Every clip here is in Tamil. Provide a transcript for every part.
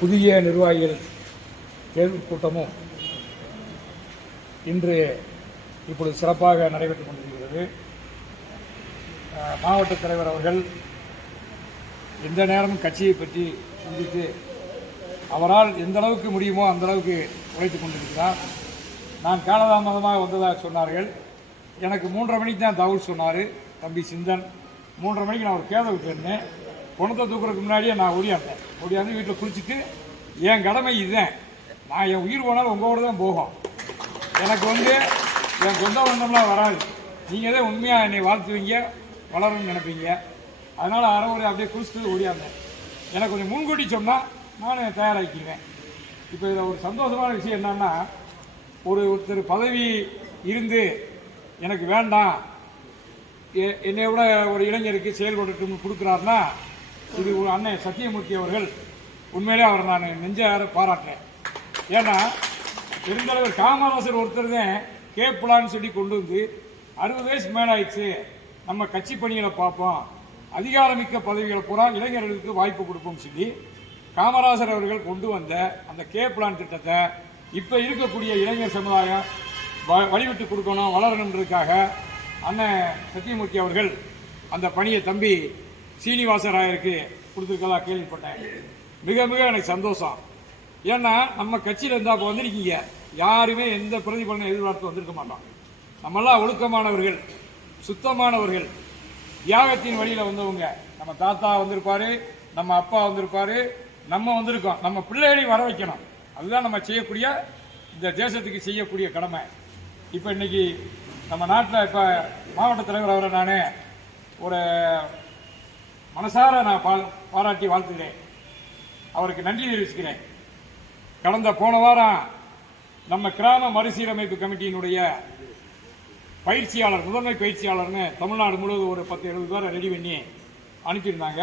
புதிய நிர்வாகிகள் தேர்வு கூட்டமும் இன்று இப்பொழுது சிறப்பாக நடைபெற்றுக் கொண்டிருக்கிறது. மாவட்ட தலைவர் அவர்கள் எந்த நேரமும் கட்சியை பற்றி சிந்தித்து அவரால் எந்த அளவுக்கு முடியுமோ அந்த அளவுக்கு உழைத்துக் கொண்டிருக்கிறார். நான் காலதாமதமாக வந்ததாக சொன்னார்கள். எனக்கு 3:30 மணிக்கு தான் தகவல் சொன்னார் தம்பி சிந்தன். 3:30 மணிக்கு நான் ஒரு கேதை விட்டுருந்தேன். பணத்தை தூக்குறதுக்கு முன்னாடியே நான் ஓடியாந்து வீட்டில் குளிச்சுட்டு என் கடமை இதுதான். நான் என் உயிர் போனாலும் உங்களோட தான் போகும். எனக்கு என் சொந்த பந்தம்லாம் வராது. நீங்கள் தான் உண்மையாக என்னை வாழ்த்துவீங்க, வளரும்னு நினைப்பீங்க. அதனால் அரை அப்படியே குளிச்சுட்டு ஓடியாந்தேன். எனக்கு கொஞ்சம் முன்கூட்டி சொன்னால் நானும் தயாராகிக்குவேன். இப்போ இதில் ஒரு சந்தோஷமான விஷயம் என்னன்னா, ஒருத்தர் பதவி இருந்து எனக்கு வேண்டாம், என்னை விட ஒரு இளைஞருக்கு செயல்பட்டு கொடுக்குறாருன்னா இது ஒரு அண்ணன் சத்தியமூர்த்தி அவர்கள். உண்மையிலே அவர் நான் நெஞ்சார பாராட்டுறேன். ஏன்னா பெருந்தலைவர் காமராசர் ஒருத்தர் தான் கேப்லான்னு சொல்லி கொண்டு வந்து 60 வயசுக்கு மேலே ஆயிடுச்சு, நம்ம கட்சி பணிகளை பார்ப்போம், அதிகாரமிக்க பதவிகளை பூரா இளைஞர்களுக்கு வாய்ப்பு கொடுப்போம்னு சொல்லி காமராசர் அவர்கள் கொண்டு வந்த அந்த கேப்லான் திட்டத்தை இப்போ இருக்கக்கூடிய இளைஞர் சமுதாயம் வழிவிட்டு கொடுக்கணும், வளரணுன்றதுக்காக அண்ணன் சத்தியமூர்த்தி அவர்கள் அந்த பணியை தம்பி சீனிவாசராயருக்கு கொடுத்துருக்கதா கேள்விப்பட்டேன். மிக மிக எனக்கு சந்தோஷம். ஏன்னா நம்ம கட்சியில் இருந்தால் இப்போ வந்திருக்கீங்க, யாருமே எந்த பிரதிபலனை எதிர்பார்த்து வந்திருக்க மாட்டோம். நம்மெல்லாம் ஒழுக்கமானவர்கள், சுத்தமானவர்கள், தியாகத்தின் வழியில் வந்தவங்க. நம்ம தாத்தா வந்திருப்பாரு, நம்ம அப்பா வந்திருப்பாரு, நம்ம வந்திருக்கோம். நம்ம பிள்ளைகளை வர வைக்கணும். அதுதான் நம்ம செய்யக்கூடிய, இந்த தேசத்துக்கு செய்யக்கூடிய கடமை. இப்போ இன்னைக்கு நம்ம நாட்டில் இப்போ மாவட்ட தலைவர் அவரை நான் ஒரு மனசார நான் பாராட்டி வாழ்த்துக்கிறேன். அவருக்கு நன்றி தெரிவிச்சுக்கிறேன். போன வாரம் நம்ம கிராம மறுசீரமைப்பு கமிட்டியினுடைய பயிற்சியாளர், முதன்மை பயிற்சியாளர்னு தமிழ்நாடு முழுவதும் ஒரு 10-70 பேரை ரெடி பண்ணி அனுப்பியிருந்தாங்க.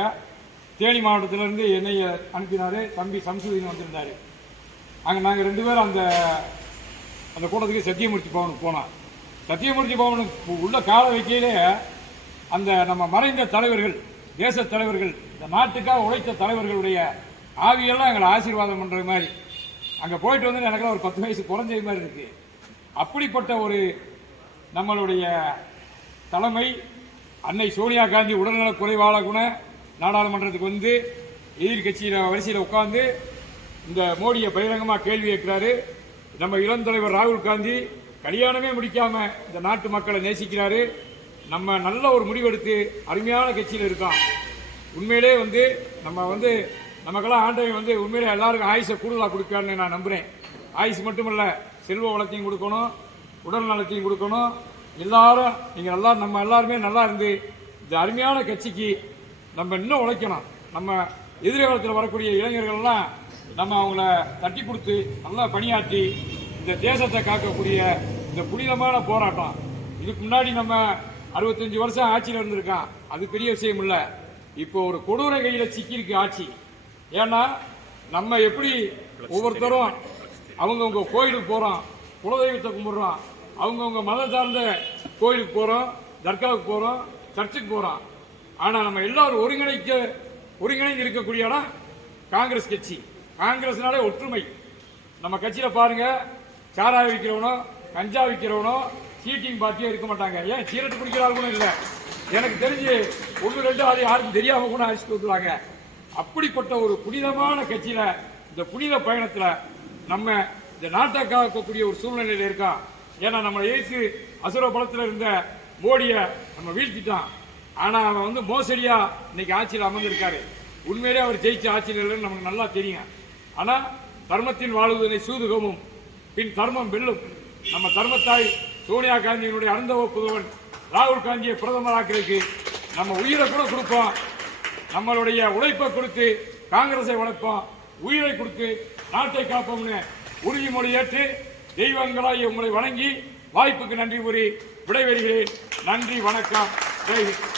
தேனி மாவட்டத்திலேருந்து என்னை அனுப்பினார். தம்பி சம்சுதீன் வந்திருந்தார். அங்கே நாங்கள் 2 பேரும் அந்த கூட்டத்துக்கு சத்தியமூர்த்தி பவனுக்கு போனோம். சத்தியமூர்த்தி பவனுக்கு உள்ள கால வைக்கையிலே அந்த நம்ம மறைந்த தலைவர்கள், தேச தலைவர்கள், இந்த நாட்டுக்காக உழைத்த தலைவர்களுடைய ஆவியெல்லாம் எங்களை ஆசீர்வாதம் பண்ணுற மாதிரி அங்கே போயிட்டு வந்து எனக்குலாம் ஒரு 10 வயசு குறைஞ்சது மாதிரி இருக்குது. அப்படிப்பட்ட ஒரு நம்மளுடைய தலைமை அன்னை சோனியா காந்தி உடல்நல குறைவால கூட நாடாளுமன்றத்துக்கு வந்து எதிர்கட்சியில் வரிசையில் உட்கார்ந்து இந்த மோடியை பகிரங்கமாக கேள்வி கேட்கிறாரு. நம்ம இளம் தலைவர் ராகுல் காந்தி கல்யாணமே முடிக்காம இந்த நாட்டு மக்களை நேசிக்கிறாரு. நம்ம நல்ல ஒரு முடிவெடுத்து அருமையான கட்சியில் இருக்கோம். உண்மையிலே நமக்கெல்லாம் ஆண்டவன் உண்மையிலே எல்லாருக்கும் ஆயுசை கூடுதலாக கொடுக்கான்னு நான் நம்புகிறேன். ஆயுசு மட்டுமல்ல, செல்வ வளத்தையும் கொடுக்கணும், உடல் நலத்தையும் கொடுக்கணும். எல்லாரும் நீங்கள் நம்ம எல்லாருமே நல்லா இருந்து இந்த அருமையான கட்சிக்கு நம்ம இன்னும் உழைக்கணும். நம்ம எதிர்காலத்தில் வரக்கூடிய இளைஞர்கள்லாம் நம்ம அவங்கள தட்டி கொடுத்து நல்லா பணியாற்றி இந்த தேசத்தை காக்கக்கூடிய இந்த புனிதமான போராட்டம். இதுக்கு முன்னாடி நம்ம 65 வருஷம் ஆட்சியில் இருந்திருக்கான், அது பெரிய விஷயம் இல்லை. இப்போ ஒரு கொடூர கையில் சிக்கியிருக்கு ஆட்சி. ஏன்னா நம்ம எப்படி ஒவ்வொருத்தரும் அவங்கவுங்க கோயிலுக்கு போகிறோம், குலதெய்வத்தை கும்பிட்றோம், அவங்கவுங்க மதம் சார்ந்த கோயிலுக்கு போகிறோம், தர்காவுக்கு போகிறோம், சர்ச்சுக்கு போகிறோம். ஆனால் நம்ம எல்லாரும் ஒருங்கிணைந்து இருக்கக்கூடிய இடம் காங்கிரஸ் கட்சி. காங்கிரஸ்னாலே ஒற்றுமை. நம்ம கட்சியில் பாருங்க, சாராய விற்கிறவனோ, கஞ்சா விற்கிறவனோ, சீட்டிங் பார்ட்டியோ இருக்க மாட்டாங்க. ஏன் சீரட்டு குடிக்கிறாள் கூட இல்லை. எனக்கு தெரிஞ்சு 1-2 அது யாருக்கும் தெரியாம கூட அழைச்சிட்டு வந்துடுவாங்க. அப்படிப்பட்ட ஒரு புனிதமான கட்சியில, இந்த புனித பயணத்தில் நம்ம இந்த நாட்டை காக்கக்கூடிய ஒரு சூழ்நிலையில் இருக்கோம். ஏன்னா நம்ம எதிர்த்து அசுர பலத்தில் இருந்த மோடியை நம்ம வீழ்த்திட்டான். ஆனால் அவன் மோசடியா இன்னைக்கு ஆட்சியில் அமர்ந்திருக்காரு. உண்மையிலே அவர் ஜெயிச்ச ஆட்சியில் இல்லைன்னு நமக்கு நல்லா தெரியும். ஆனால் தர்மத்தின் வாழ்வதனை சூதுகமும் பின் தர்மம் வெல்லும். நம்ம தர்மத்தாய் சோனியா காந்தியினுடைய அருந்தவ புதல்வன் ராகுல் காந்தியை பிரதமராக்கிறதுக்கு நம்ம உயிரை கூட கொடுப்போம். நம்மளுடைய உழைப்பை கொடுத்து காங்கிரஸை வளர்ப்போம், உயிரை கொடுத்து நாட்டை காப்போம்னு உறுதிமொழி ஏற்று தெய்வங்களாய் உங்களை வணங்கி வாய்ப்புக்கு நன்றி கூறி விடைபெறுகிறேன். நன்றி, வணக்கம், ஜெய் ஹிந்த்.